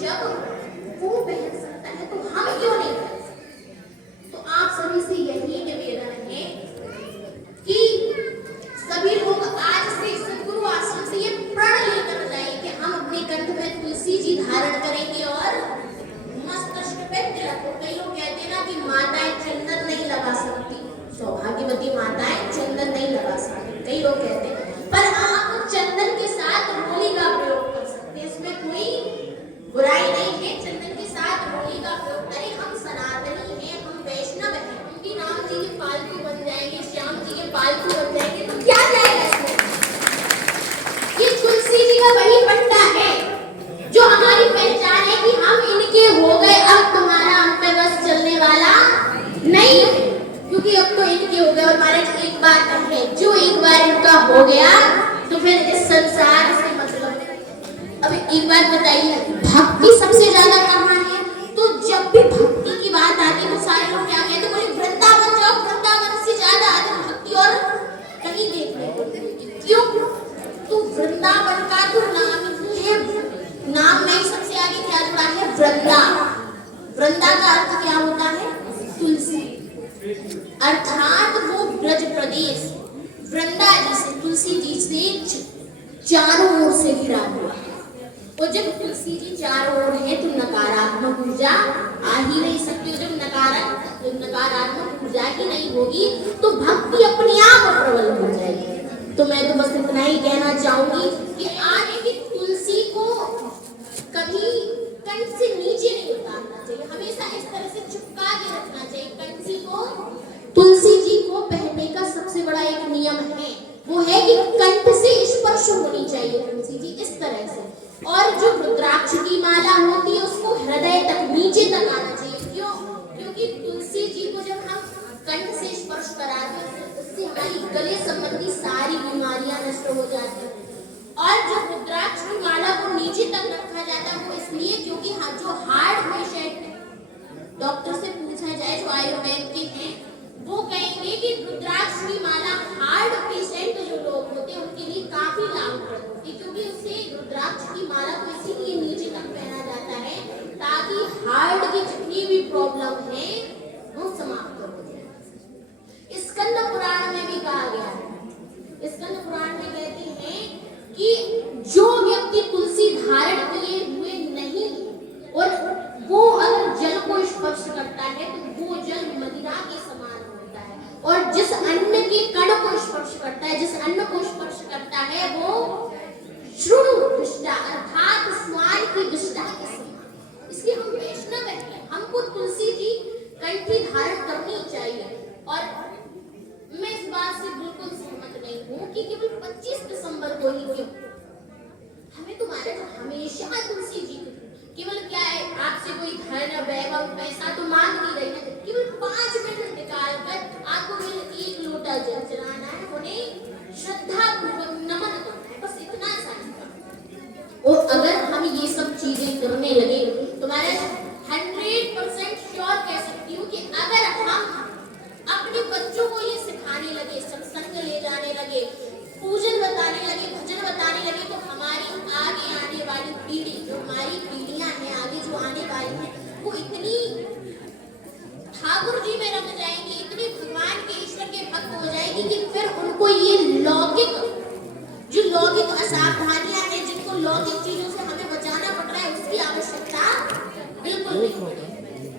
जब वो पहन सकता है तो हम क्यों नहीं पहन सकते? तो आप सभी से यही निवेदन है कि सभी लोग आज से सद्गुरु आश्रम से ये प्रण लेकर जाए कि हम अपने कंठ में तुलसी जी धारण करेंगे और मस्तक पे तिलक। कई लोग कहते हैं ना कि माताएं चंदन नहीं लगा सकती, सौभाग्यवती माताएं चंदन नहीं लगा सकती, कई लोग कहते हैं, पर आप चंदन के साथ रोली का प्रयोग कर सकते हैं, इसमें कोई बुराई नहीं है। चंदन के साथ रोली का प्रयोग करें। हम सनातनी हैं, हम वैष्णव हैं, हम भी राम जी के पालतू बन जाएंगे, श्याम जी के पालतू बन जाएंगे तो क्या जाएगा इसमें? ये तुलसी जी का वही पट्टा है जो हमारी पहचान है कि हम इनके हो गए, अब तुम्हारा हम पे बस चलने वाला नहीं है, क्योंकि अब तो इनके हो गए। और महाराज एक बात है, जो एक बार इनका हो गया तो फिर इस संसार से मतलब। अब एक बात बताइए, भक्ति सबसे ज्यादा कहाँ है? तो जब भी भक्ति की बात आती है तो सारे लोग क्या कहते हैं, बोले वृंदावन जाओ, वृंदावन से ज्यादा आगे भक्ति और कहीं देखने को नहीं। क्यों? तो वृंदावन का तो नाम ही है, नाम में सबसे आगे क्या जुड़ा है? वृंदा। वृंदा का अर्थ क्या होता है? तुलसी, अर्थात वो ब्रज प्रदेश वृंदा जी से, तुलसी जी से चारों ओर से घिरा हुआ है। और जब तुलसी जी चारों ओर है तो नकारात्मक ऊर्जा आ ही नहीं सकती। जब नकारात्मक ऊर्जा ही नहीं होगी तो भक्ति अपने आप प्रबल हो जाएगी। तो मैं तो बस इतना ही कहना चाहूंगी कि आज की तुलसी को कभी कंठ से नीचे नहीं उतारना चाहिए, हमेशा इस तरह से चिपका के रखना चाहिए। कंठी को तुलसी जी को पहनने का सबसे बड़ा एक नियम है, वो है कि कंठ से स्पर्श होनी चाहिए तुलसी जी इस तरह से। और जो रुद्राक्ष की माला होती है उसको हृदय तक, नीचे तक आना चाहिए। क्यों? क्योंकि तुलसी जी को जब हम कंठ से स्पर्श कराते हैं उससे हमारी गले संबंधी सारी बीमारियां नष्ट हो जाती हैं। और जब रुद्राक्ष की माला को नीचे तक रखा जाता है वो इसलिए क्योंकि जो हार्ट पेशेंट है, डॉक्टर से पूछा जाए जो आयुर्वेद के हैं, वो कहेंगे कि रुद्राक्ष की माला हार्ट पेशेंट जो लोग होते हैं उनके लिए काफी लाभप्रद होती है, क्योंकि उससे रुद्राक्ष की माला को इसीलिए नीचे तक पहना जाता है ताकि हार्ट की जितनी भी प्रॉब्लम है वो समाप्त हो जाए। स्कंद पुराण में भी कहा गया है, स्कंद पुराण में कहते हैं कि जो व्यक्ति तुलसी धारण किए हुए नहीं और वो अगर जल को स्पर्श करता है तो वो जल मदिरा के समान होता है, और जिस अन्न के कण को स्पर्श करता है, जिस अन्न को स्पर्श करता है वो श्रुणु दुष्टा अर्थात स्वान की दुष्टा के समान। इसलिए हम वैष्णव हैं, हमको तुलसी जी कंठी धारण करनी चाहिए। और मैं इस बात से बिल्कुल सहमत नहीं हूँ कि केवल 25 दिसंबर को ही क्यों, हमें तो महाराज हमेशा तुलसी जी केवल क्या है, आपसे कोई धन वैभव पैसा तो मांग नहीं रही है, केवल 5 मिनट निकाल कर आपको केवल 1 लोटा जल चढ़ाना है, उन्हें श्रद्धा पूर्वक नमन करना है, बस इतना सा। और अगर हम ये सब चीजें करने लगे तो महाराज 100% श्योर कह सकती हूँ कि अगर हम अपने बच्चों को ये सिखाने लगे, सत्संग ले जाने लगे, पूजन बताने लगे, भजन बताने लगे, तो हमारी आगे आने वाली पीढ़ी, जो हमारी पीढ़ियां हैं आगे जो आने वाली हैं, वो इतनी ठाकुर जी में रम जाएंगी, इतनी भगवान के ईश्वर के भक्त हो जाएगी कि फिर उनको ये जो लौकिक असावधानियां हैं, जिनको लौकिक चीजों से हमें बचाना पड़ रहा है, उसकी आवश्यकता बिल्कुल नहीं होगी।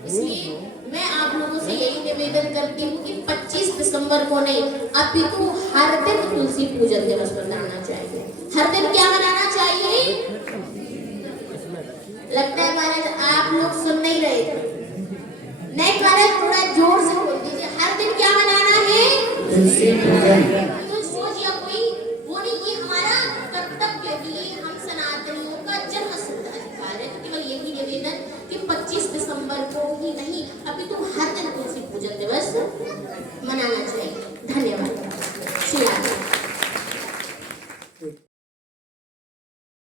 इसलिए मैं आप लोगों से यही निवेदन करती हूँ कि 25 दिसंबर को नहीं अपितु हर दिन तुलसी पूजन दिवस मनाना चाहिए। हर दिन क्या मनाना चाहिए? लगता है महाराज आप लोग सुन नहीं रहे थे, नहीं महाराज थोड़ा जोर से बोल दीजिए। हर दिन क्या मनाना है? तुलसी पूजन। तो सोचिए कोई वो नहीं, ये हमारा कर्तव्य है, ये हम सनातनियों का जन्म सिद्ध अधिकार है। तो केवल यही निवेदन कि 25 दिसंबर को ही नहीं अपितु हर दिन तुलसी पूजन दिवस